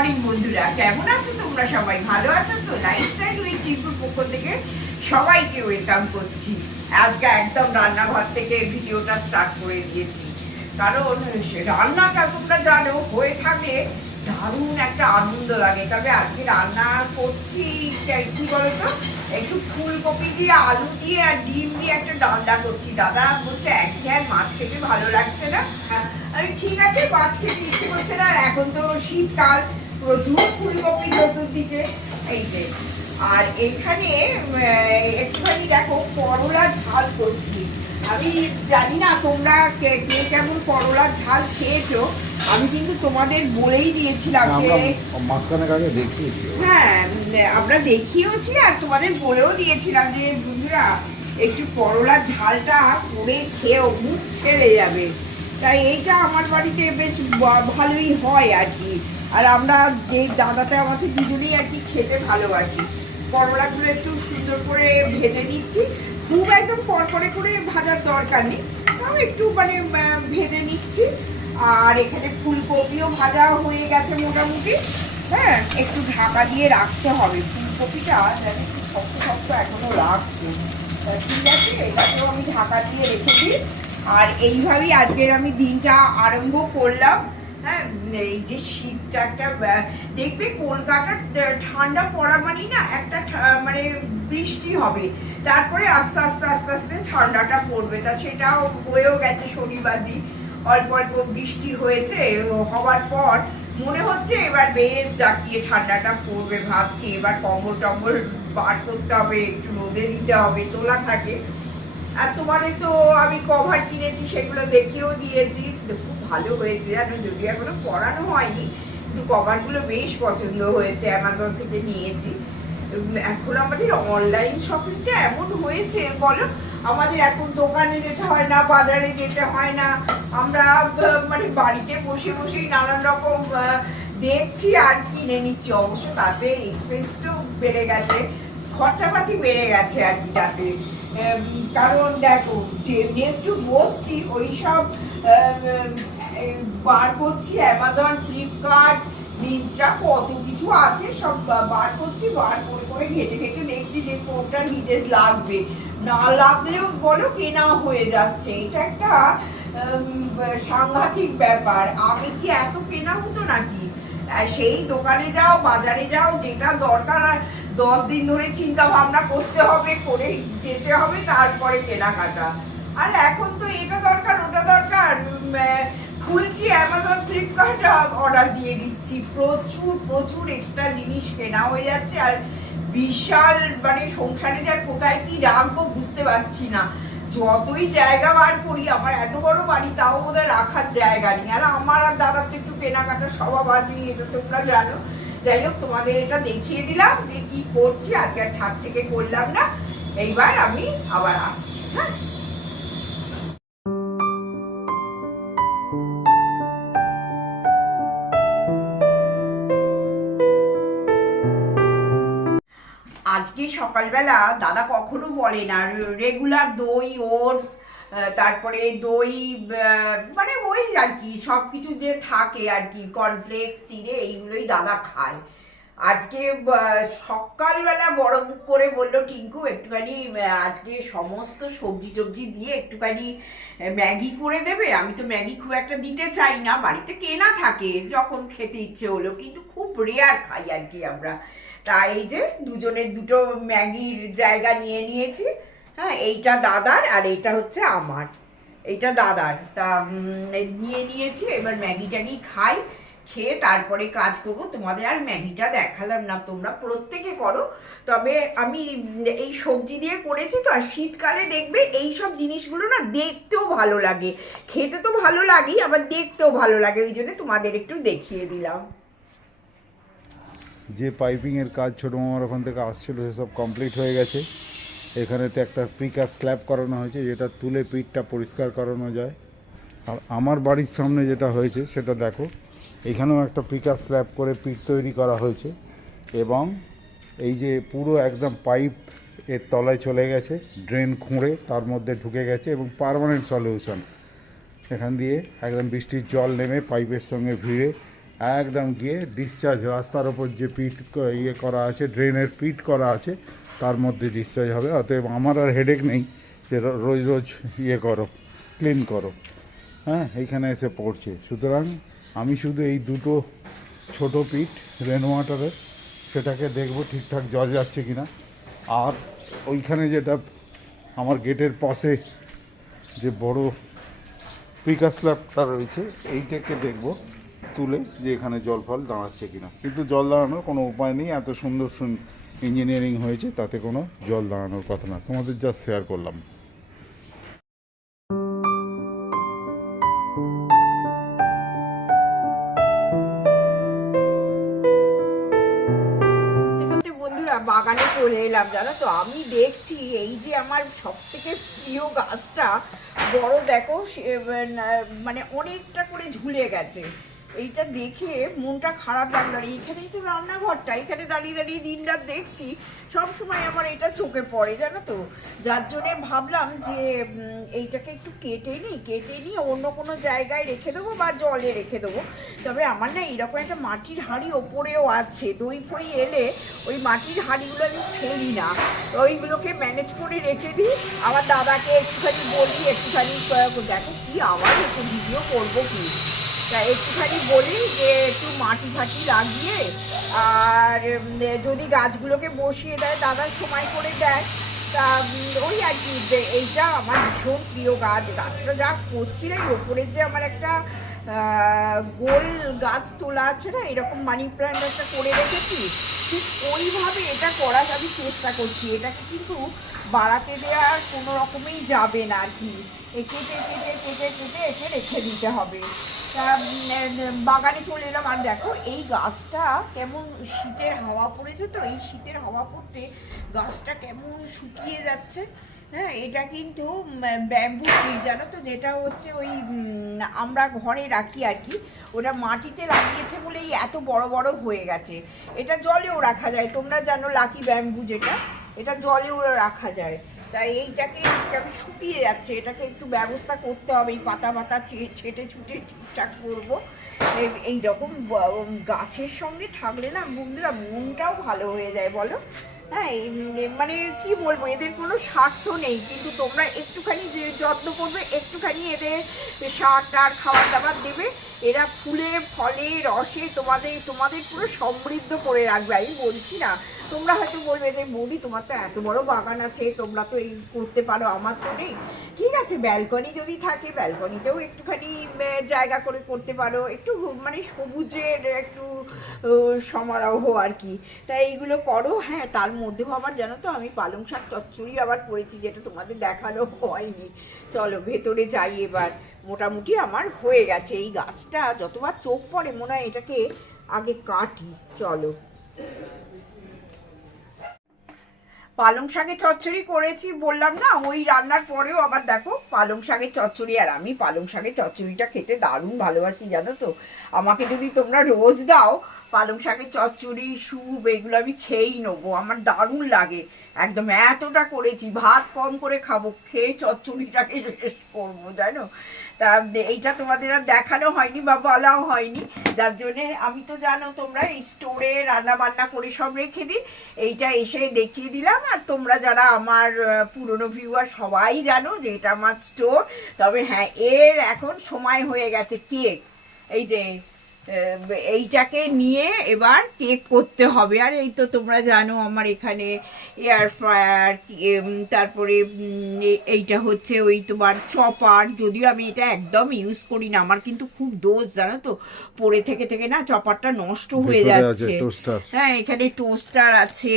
Morning বন্ধুরা। কেমন আছো তোমরা সবাই? ভালো আছো তো? লাইফস্টাইল উইথ টিপুর পক্ষ থেকে সবাইকে ওয়েলকাম করছি। আজকে একদম রান্নাঘর থেকে ভিডিওটা স্টার্ট করে দিয়েছি। কারণ রান্নাটা তোমরা জানো হয়ে থাকলে দারুণ একটা আনন্দ লাগে। তবে আজকে রান্না করছি কে- তো একটু ফুলকপি দিয়ে আলু দিয়ে আর ডিম দিয়ে একটা ডালনা করছি। দাদা বলছে এক ঘ্যার মাছ খেতে ভালো লাগছে না? আমি ঠিক আছে মাছ খেতে ইচ্ছে করছে না। আর এখন তো শীতকাল। প্রচুর ফুলকপি চতুর্দিকে এই যে আর এখানে একটুখানি দেখো করলা ঝাল করছি। আমি জানি না তোমরা কে কে কেমন করলার ঝাল খেয়েছো। আমি কিন্তু তোমাদের বলেই দিয়েছিলাম যে হ্যাঁ আমরা দেখিয়েওছি আর তোমাদের বলেও দিয়েছিলাম যে বন্ধুরা একটু করলার ঝালটা করে খেয়েও মুখ ছেড়ে যাবে। তাই এইটা আমার বাড়িতে বেশ ভালোই হয় আর কি। আর আমরা যে দাদাতে আমাদের দুজনেই আর কি খেতে ভালোবাসি। করলাগুলো একটু সুন্দর করে ভেজে নিচ্ছি। খুব একদম কড়কড়ে করে ভাজার দরকার নেই। তাও একটু মানে ভেজে নিচ্ছি। আর এখানে ফুলকপিও ভাজা হয়ে গেছে মোটামুটি। হ্যাঁ একটু ঢাকা দিয়ে রাখতে হবে। ফুলকপিটা যেন একটু শক্ত শক্ত এখনও রাখছে। ঠিক আছে, এটাকেও আমি ঢাকা দিয়ে রেখে দিই। আর এইভাবেই আজকের আমি দিনটা আরম্ভ করলাম। হ্যাঁ এই যে শীতটা একটা দেখবে কলকাতা ঠান্ডা পড়া মানেই না একটা মানে বৃষ্টি হবে। তারপরে আস্তে আস্তে আস্তে আস্তে ঠান্ডাটা পড়বে। তা সেটাও হয়েও গেছে শনিবার দিন। অল্প অল্প বৃষ্টি হয়েছে হওয়ার পর মনে হচ্ছে এবার বেশ ডাকিয়ে ঠান্ডাটা পড়বে ভাবছি। এবার কম্বল টম্বল বার করতে হবে, একটু রোদে দিতে হবে, তোলা থাকে। আর তোমাদের তো আমি কভার কিনেছি, সেগুলো দেখিয়েও দিয়েছি। ভালো হয়েছে। জানো যদি এখনও পড়ানো হয়নি, কিন্তু কভারগুলো বেশ পছন্দ হয়েছে অ্যামাজন থেকে নিয়েছি। এখন আমাদের অনলাইন শপিংটা এমন হয়েছে, বলো? আমাদের এখন দোকানে যেতে হয় না, বাজারে যেতে হয় না। আমরা মানে বাড়িতে বসে বসেই নানান রকম দেখছি আর কিনে নিচ্ছি। অবশ্য তাতে এক্সপেন্সটাও বেড়ে গেছে, খরচাপাতি বেড়ে গেছে আর কি তাতে। কারণ দেখো একটু বসছি, ওই সব বার করছি অ্যামাজন ফ্লিপকার্ট মিন্ত্রা কত কিছু আছে, সব বার করছি, বার করে করে ঘেটে ঘেটে দেখছি যে কোনটা নিজের লাগবে। না লাগলেও বলো কেনা হয়ে যাচ্ছে। এটা একটা সাংঘাতিক ব্যাপার। আগে কি এত কেনা হতো নাকি? সেই দোকানে যাও, বাজারে যাও, যেটা দরকার দশ দিন ধরে চিন্তা ভাবনা করতে হবে, করে যেতে হবে, তারপরে কেনাকাটা। আর এখন তো এটা দরকার, ওটা দরকার খুলছি অ্যামাজন ফ্লিপকার্ট অর্ডার দিয়ে দিচ্ছি। প্রচুর প্রচুর এক্সট্রা জিনিস কেনা হয়ে যাচ্ছে আর বিশাল মানে সংসারে যে কোথায় কি রাখব বুঝতে পারছি না। যতই জায়গা বার করি, আমার এত বড় বাড়ি, তাও বোধহয় রাখার জায়গা নেই। আর আমার আর দাদার তো একটু কেনাকাটার স্বভাব আছে, এটা তোমরা জানো। যাই হোক, তোমাদের এটা দেখিয়ে দিলাম যে কি করছি, আজকে আর ছাদ থেকে করলাম না। এইবার আমি আবার আসছি হ্যাঁ? আজকে সকালবেলা দাদা কখনো বলে না রেগুলার দই, ওটস তারপরে দই মানে ওই আর কি সব কিছু যে থাকে আর কি কর্নফ্লেক্স চিড়ে, এইগুলোই দাদা খায়। আজকে সকালবেলা বড় মুখ করে বলল টিঙ্কু, একটুখানি আজকে সমস্ত সবজি টবজি দিয়ে একটুখানি ম্যাগি করে দেবে। আমি তো ম্যাগি খুব একটা দিতে চাই না। বাড়িতে কেনা থাকে, যখন খেতে ইচ্ছে হলো। কিন্তু খুব রেয়ার খাই আর কি আমরা। তা এই যে দুজনের দুটো ম্যাগির জায়গা নিয়ে নিয়েছি। হ্যাঁ এইটা দাদার আর এইটা হচ্ছে আমার। এইটা দাদার। তা নিয়ে নিয়েছি। এবার ম্যাগি ট্যাগি খাই। খেয়ে তারপরে কাজ করব। তোমাদের আর ম্যাগিটা দেখালাম না, তোমরা প্রত্যেকে করো। তবে আমি এই সবজি দিয়ে করেছি তো, আর শীতকালে দেখবে এই সব জিনিসগুলো না দেখতেও ভালো লাগে। খেতে তো ভালো লাগেই, আবার দেখতেও ভালো লাগে, ওই জন্য তোমাদের একটু দেখিয়ে দিলাম। যে পাইপিংয়ের কাজ ছোটো মামার ওখান থেকে আসছিল সেসব কমপ্লিট হয়ে গেছে। এখানেতে একটা প্রিকার স্ল্যাব করানো হয়েছে, যেটা তুলে পিঠটা পরিষ্কার করানো যায়। আর আমার বাড়ির সামনে যেটা হয়েছে, সেটা দেখো। এখানেও একটা প্রিকার স্ল্যাব করে পিঠ তৈরি করা হয়েছে এবং এই যে পুরো একদম পাইপ এর তলায় চলে গেছে ড্রেন খুঁড়ে তার মধ্যে ঢুকে গেছে এবং পারমানেন্ট সলিউশন এখান দিয়ে একদম বৃষ্টির জল নেমে পাইপের সঙ্গে ভিড়ে একদম গিয়ে ডিসচার্জ রাস্তার ওপর যে পিট ইয়ে করা আছে ড্রেনের পিট করা আছে, তার মধ্যে ডিসচার্জ হবে। অতএব আমার আর হেডেক নেই যে রোজ রোজ ইয়ে করো ক্লিন করো। হ্যাঁ এইখানে এসে পড়ছে। সুতরাং আমি শুধু এই দুটো ছোট পিট রেন ওয়াটারের সেটাকে দেখব ঠিকঠাক জল যাচ্ছে কি না আর ওইখানে যেটা আমার গেটের পাশে যে বড় পিকার স্ল্যাবটা রয়েছে, এইটাকে দেখব তুলে যে এখানে জল ফল দাঁড়াচ্ছে কিনা। কিন্তু জল দাঁড়ানোর কোনো উপায় নেই, এত সুন্দর ইঞ্জিনিয়ারিং হয়েছে, তাতে কোনো জল দাঁড়ানোর কথা না। তোমাদের জাস্ট শেয়ার করলাম। চলে এলাম, জানো তো? আমি দেখছি এই যে আমার সব থেকে প্রিয় গাছটা, বড় দেখো সে- মানে অনেকটা করে ঝুলে গেছে। এইটা দেখে মনটা খারাপ লাগল। আর এইখানেই তো রান্নাঘরটা এখানে দাঁড়িয়ে দাঁড়িয়ে দিন রাত দেখছি, সব সময় আমার এটা চোখে পড়ে, জানো তো? যার জন্যে ভাবলাম যে এইটাকে একটু কেটে নিই, কেটে নিয়ে অন্য কোনো জায়গায় রেখে দেবো বা জলে রেখে দেবো। তবে আমার না এরকম একটা মাটির হাঁড়ি ওপরেও আছে। দই ফই এলে ওই মাটির হাঁড়িগুলো আমি ফেলি না। ওইগুলোকে ম্যানেজ করে রেখে দিই। আমার দাদাকে একটুখানি বলি, একটুখানি দেখো কি আওয়াজ হচ্ছে ভিডিও করব কি? তা একটুখানি বলি যে একটু মাটি ফাটি লাগিয়ে আর যদি গাছগুলোকে বসিয়ে দেয় দাদা সময় করে দেয়। তা ওই আর কি, যে এইটা আমার ভীষণ প্রিয় গাছ। গাছটা যা করছি না ওপরের যে আমার একটা গোল গাছ তোলা আছে না, এরকম মানি প্ল্যান্ট একটা করে রেখেছি, ঠিক ওইভাবে এটা করার আমি চেষ্টা করছি। এটাকে কিন্তু বাড়াতে দেওয়ার কোনো রকমেই যাবে না আর কি। কেটে কেটে কেটে কেটে একে রেখে দিতে হবে। তা বাগানে চলে এলাম। আর দেখো, এই গাছটা কেমন শীতের হাওয়া পড়েছে তো? এই শীতের হাওয়া পড়তে গাছটা কেমন শুকিয়ে যাচ্ছে। হ্যাঁ এটা কিন্তু ব্যাম্বু ট্রি, জানো তো? যেটা হচ্ছে ওই আমরা ঘরে রাখি আর কি। ওটা মাটিতে লাগিয়েছে বলেই এত বড় বড় হয়ে গেছে। এটা জলেও রাখা যায়। তোমরা জানো, লাকি ব্যাম্বু যেটা, এটা জলেও রাখা যায়। তাই এইটাকে আমি শুকিয়ে যাচ্ছে, এটাকে একটু ব্যবস্থা করতে হবে, এই পাতা পাতা ছেটে ছুটে ঠিকঠাক করব। এই- এই রকম গাছের সঙ্গে থাকলে না বন্ধুরা মনটাও ভালো হয়ে যায়, বলো? হ্যাঁ মানে কি বলব, এদের কোনো স্বার্থ নেই। কিন্তু তোমরা একটুখানি যে যত্ন করবে, একটুখানি এদের সার টার খাবার দাবার দেবে, এরা ফুলে, ফলে, রসে তোমাদের তোমাদের পুরো সমৃদ্ধ করে রাখবে। আমি বলছি না, তোমরা হয়তো বলবে যে, বৌদি, তোমার তো এত বড় বাগান আছে, তোমরা তো এই করতে পারো, আমার তো নেই। ঠিক আছে, ব্যালকনি যদি থাকে, ব্যালকনিতেও একটুখানি জায়গা করে করতে পারো। একটু মানে সবুজের একটু সমারোহ আর কি। তাই এইগুলো করো হ্যাঁ তার মধ্যেও আবার জানো তো, আমি পালং শাক চচ্চড়ি আবার করেছি, যেটা তোমাদের দেখানো হয়নি। চলো, ভেতরে যাই এবার। মোটামুটি আমার হয়ে গেছে। এই গাছটা যতবার চোখ পড়ে, মনে হয় এটাকে আগে কাটি। চলো। পালং শাকের চচ্চড়ি করেছি বললাম না, ওই রান্নার পরেও আবার দেখো, পালং শাকের চচ্চড়ি। আর আমি পালং শাকের চচ্চড়িটা খেতে দারুণ ভালোবাসি, জানো তো। আমাকে যদি তোমরা রোজ দাও পালং শাকের চচ্চড়ি, স্যুপ, এগুলো আমি খেয়েই নেব। আমার দারুণ লাগে। একদম এতটা করেছি, ভাত কম করে খাব, খেয়ে চচ্চড়িটাকে শেষ করব, জানো? তা, এইটা তোমাদের আর দেখানো হয়নি বা বলাও হয়নি। যার জন্যে আমি তো জানো, তোমরা এই স্টোরে রান্না বান্না করে সব রেখে দিই। এইটা এসে দেখিয়ে দিলাম। আর তোমরা যারা আমার পুরনো ভিউয়ার সবাই জানো যে এটা আমার স্টোর তবে হ্যাঁ এর এখন সময় হয়ে গেছে কেক এই যে এইটাকে নিয়ে এবার কেক করতে হবে। আর এই তো তোমরা জানো আমার এখানে এয়ার ফ্রায়ার তারপরে এইটা হচ্ছে ওই তোমার চপার যদিও আমি এটা একদম ইউজ করি না আমার কিন্তু খুব দোষ জানো তো? পড়ে থেকে থেকে না চপারটা নষ্ট হয়ে যাচ্ছে। হ্যাঁ এখানে টোস্টার আছে।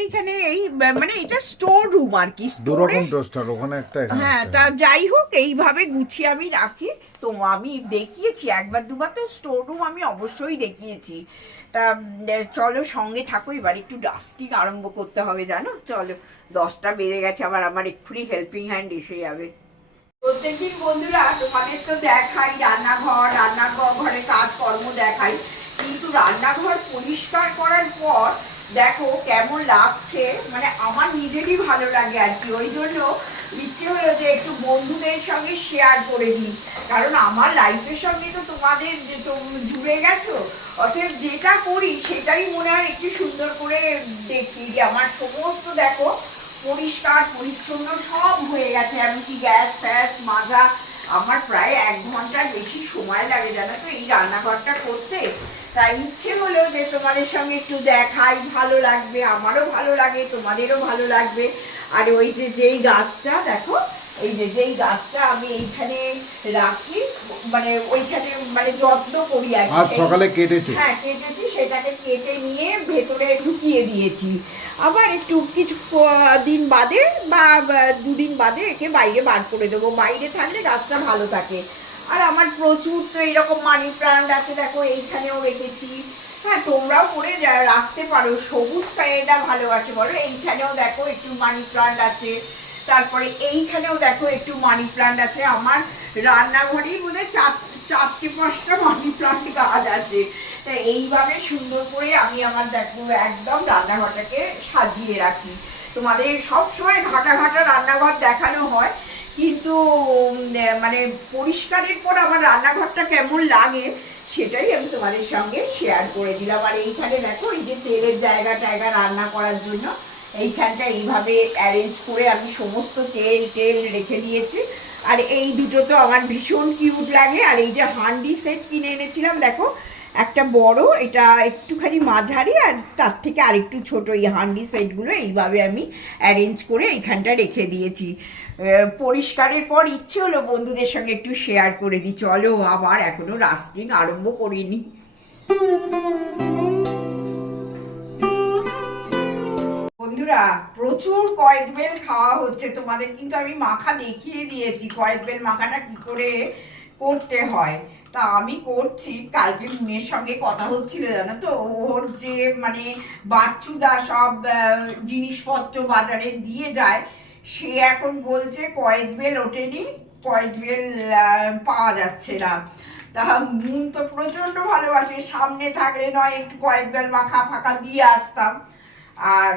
এইখানে এই মানে এটা স্টোর রুম আর কি। দু স্টোরে রকম টোস্টার ওখানে একটা হ্যাঁ তা যাই হোক এইভাবে গুছিয়ে আমি রাখি। তো আমি দেখিয়েছি, একবার দুবার তো স্টোর রুম আমি অবশ্যই দেখিয়েছি। তা চলো সঙ্গে থাকো, এবার একটু ডাস্টিং আরম্ভ করতে হবে, জানো? চলো, দশটা বেজে গেছে, আবার আমার এক্ষুনি হেল্পিং হ্যান্ড এসে যাবে। প্রত্যেকদিন বন্ধুরা, তোমাদের তো দেখাই, রান্নাঘর রান্নাঘর, ঘরে কাজকর্ম দেখাই। কিন্তু রান্নাঘর পরিষ্কার করার পর, দেখো কেমন লাগছে মানে আমার নিজেরই ভালো লাগে আর কি। ওই জন্য ইচ্ছে হলো যে একটু বন্ধুদের সঙ্গে শেয়ার করে দিই। কারণ আমার লাইফের সঙ্গে তো তোমাদের জুড়ে গেছো, অতএব যেটা করি সেটাই মনে হয় একটু সুন্দর করে দেখি যে আমার সমস্ত দেখো পরিষ্কার, পরিচ্ছন্ন সব হয়ে গেছে। এমনকি গ্যাস, ফ্যাস, মাজা, আমার প্রায় এক ঘণ্টার বেশি সময় লাগে জানো তো এই রান্নাঘরটা করতে। তাই ইচ্ছে হলো যে তোমাদের সঙ্গে একটু দেখাই, ভালো লাগবে, আমারও ভালো লাগে, তোমাদেরও ভালো লাগবে। আর ওই যে যেই গাছটা দেখো এই যে যেই গাছটা আমি এইখানে রাখি মানে ওইখানে মানে যত্ন করি আর আজ সকালে কেটেছে। হ্যাঁ কেটেছি সেটাকে কেটে নিয়ে ভেতরে ঢুকিয়ে দিয়েছি। আবার একটু কিছু দিন বাদে বা দুদিন বাদে একে বাইরে বার করে দেবো। বাইরে থাকলে গাছটা ভালো থাকে। আর আমার প্রচুর তো এরকম মানি প্লান্ট আছে দেখো এইখানেও রেখেছি। হ্যাঁ তোমরাও করে রাখতে পারো। সবুজ এটা ভালোবাসে, বলো। এইখানেও দেখো একটু মানি প্লান্ট আছে। তারপরে এইখানেও দেখো একটু মানি প্লান্ট আছে। আমার রান্নাঘরেই বোধ হয় চার, চারটে পাঁচটা মানি প্লান্ট গাছ আছে। তা এইভাবে সুন্দর করে আমি আমার দেখো একদম রান্নাঘরটাকে সাজিয়ে রাখি। তোমাদের সব সময় ঘাটা ঘাটা রান্নাঘর দেখানো হয়, কিন্তু মানে পরিষ্কারের পর আমার রান্নাঘরটা কেমন লাগে সেটাই আমি তোমাদের সঙ্গে শেয়ার করে দিলাম। আর এইখানে দেখো, এই যে তেলের জায়গা টায়গা রান্না করার জন্য, এইখানটা এইভাবে অ্যারেঞ্জ করে আমি সমস্ত তেল টেল রেখে দিয়েছি। আর এই দুটো তো আমার ভীষণ কিউট লাগে। আর এই যে হান্ডি সেট কিনে এনেছিলাম, দেখো একটা বড়, এটা একটুখানি মাঝারি আর তার থেকে আরেকটু ছোট, এই হান্ডি সেটগুলো এইভাবে আমি অ্যারেঞ্জ করে এইখানটা রেখে দিয়েছি। পরিষ্কারের পর ইচ্ছে হলো বন্ধুদের সঙ্গে একটু শেয়ার করে দিই। চলো আবার এখনও রাস্টিং আরম্ভ করিনি। বন্ধুরা, প্রচুর কয়েক বেল খাওয়া হচ্ছে। তোমাদের কিন্তু আমি মাখা দেখিয়ে দিয়েছি। কয়েক বেল মাখাটা কি করে করতে হয়? তা আমি করছি। কালকে মুনের সঙ্গে কথা হচ্ছিল, জানো তো? ওর যে মানে বাচ্চুদা সব জিনিসপত্র বাজারে দিয়ে যায়, সে এখন বলছে কয়েক বেল ওঠেনি, কয়েক বেল পাওয়া যাচ্ছে না। তা মুন তো প্রচণ্ড ভালোবাসে, সামনে থাকলে নয়, একটু কয়েক বেল মাখা ফাঁকা দিয়ে আসতাম। আর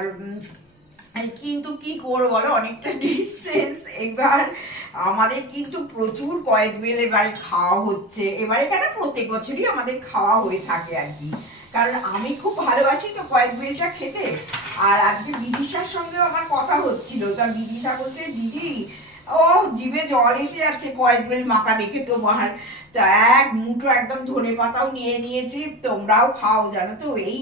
কিন্তু কি করব বলো? অনেকটা ডিস্টেন্স এবার আমাদের কিন্তু প্রচুর কয়েক বেল এবারে খাওয়া হচ্ছে। এবারে কেন? প্রত্যেক বছরই আমাদের খাওয়া হয়ে থাকে আর কি। কারণ আমি খুব ভালোবাসি তো কয়েক বেলটা খেতে। আর আজকে বিদিশার সঙ্গেও আমার কথা হচ্ছিল। তা বিদিশা বলছে, দিদি ও, জিভে জল এসে যাচ্ছে, কয়েক বেল মাখা দেখে তোমার তা এক মুঠো একদম ধনে পাতাও নিয়ে নিয়েছি, তোমরাও খাও, জানো তো? এই,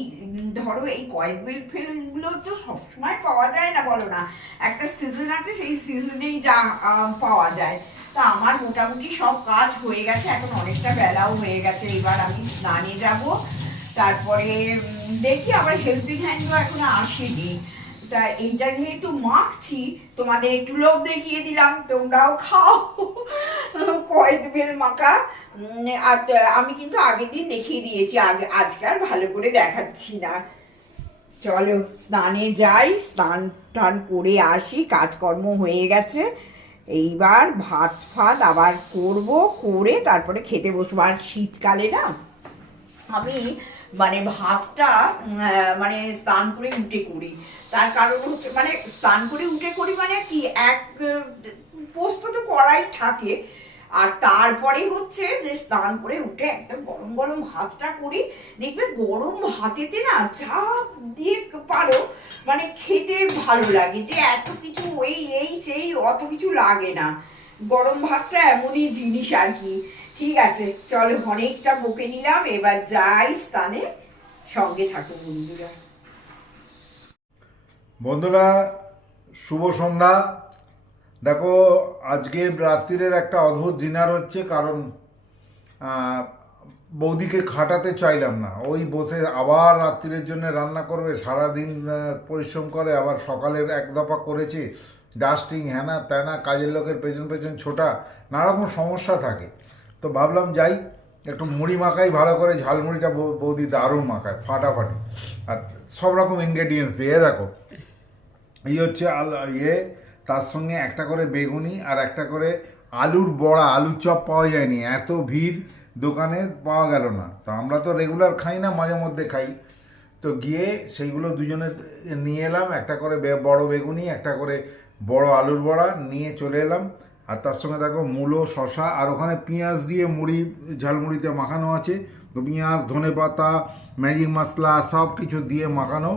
ধরো, এই কয়েক বেল ফেলগুলো তো সবসময় পাওয়া যায় না, বলো না। একটা সিজন আছে, সেই সিজনেই যা পাওয়া যায়। তা আমার মোটামুটি সব কাজ হয়ে গেছে, এখন অনেকটা বেলাও হয়ে গেছে, এবার আমি স্নানে যাব। তারপরে দেখি, আবার হেল্পিং হ্যান্ডও এখনও আসেনি। তা এইটা যেহেতু মাখছি, তোমাদের একটু লোভ দেখিয়ে দিলাম, তোমরাও খাও। কয়েক বেল মাখা। আর আমি কিন্তু আগের দিন দেখিয়ে দিয়েছি, আগে, আজকে আর ভালো করে দেখাচ্ছি না। চলো, স্নানে যাই, স্নান টান করে আসি, কাজকর্ম হয়ে গেছে। এইবার ভাত ফাত আবার করব, করে তারপরে খেতে বসবো। আর শীতকালে না, আমি মানে ভাতটা মানে স্নান করে উঠে করি। তার কারণ হচ্ছে মানে স্নান করে উঠে করি মানে কি, এক, পোস্ত তো করাই থাকে। আর তারপরে হচ্ছে যে স্নান করে উঠে একদম গরম গরম ভাতটা করি। দেখবে গরম ভাতেতে না যা দিয়ে পারো মানে খেতে ভালো লাগে। যে এত কিছু এই এই, সেই অত কিছু লাগে না। গরম ভাতটা এমনই জিনিস আর কি। ঠিক আছে, চলো অনেকটা বকে নিলাম, এবার যাই স্থানে সঙ্গে থাকো বন্ধুরা। বন্ধুরা, শুভ সন্ধ্যা। দেখো, আজকে রাত্রিরের একটা অদ্ভুত ডিনার হচ্ছে, কারণ বৌদিকে খাটাতে চাইলাম না। ওই বসে আবার রাত্রিরের জন্য রান্না করবে, সারাদিন পরিশ্রম করে, আবার সকালের এক দফা করেছে ডাস্টিং হ্যানা ত্যানা কাজের লোকের পেছন পেছন ছোটা নানা রকম সমস্যা থাকে। তো ভাবলাম যাই, একটু মুড়ি মাখাই, ভালো করে ঝালমুড়িটা বৌদি দারুণ মাখায়, ফাটাফাটি। আর সব রকম ইনগ্রেডিয়েন্টস দিয়ে দেখো, এই হচ্ছে ইয়ে তার সঙ্গে একটা করে বেগুনি আর একটা করে আলুর বড়া, আলুর চপ পাওয়া যায়নি, এত ভিড় দোকানে পাওয়া গেল না। তো আমরা তো রেগুলার খাই না, মাঝে মধ্যে খাই। তো গিয়ে সেইগুলো দুজনে নিয়ে এলাম, একটা করে বড় বেগুনি, একটা করে বড় আলুর বড়া, নিয়ে চলে এলাম। আর তার সঙ্গে দেখো মূলো শশা আর ওখানে পেঁয়াজ দিয়ে মুড়ি, ঝালমুড়িতে মাখানো আছে। তো পেঁয়াজ, ধনে পাতা ম্যাজিক মশলা সব কিছু দিয়ে মাখানো।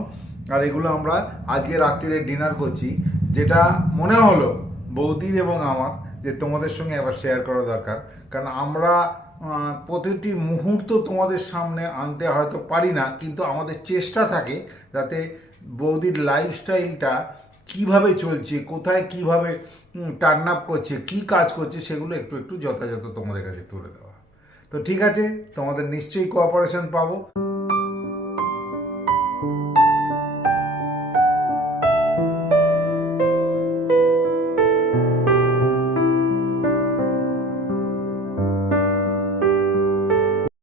আর এগুলো আমরা আজকে রাত্রিরে ডিনার করছি, যেটা মনে হলো বৌদির এবং আমার যে তোমাদের সঙ্গে একবার শেয়ার করা দরকার। কারণ আমরা প্রতিটি মুহূর্ত তোমাদের সামনে আনতে হয়তো পারি না, কিন্তু আমাদের চেষ্টা থাকে যাতে বৌদির লাইফস্টাইলটা কীভাবে চলছে, কোথায় কীভাবে টার্ন আপ করছে, কি কাজ করছে, সেগুলো একটু একটু যথাযথ তোমাদের কাছে তুলে দেওয়া। তো ঠিক আছে, তোমাদের নিশ্চয়ই কোঅপারেশন পাবো।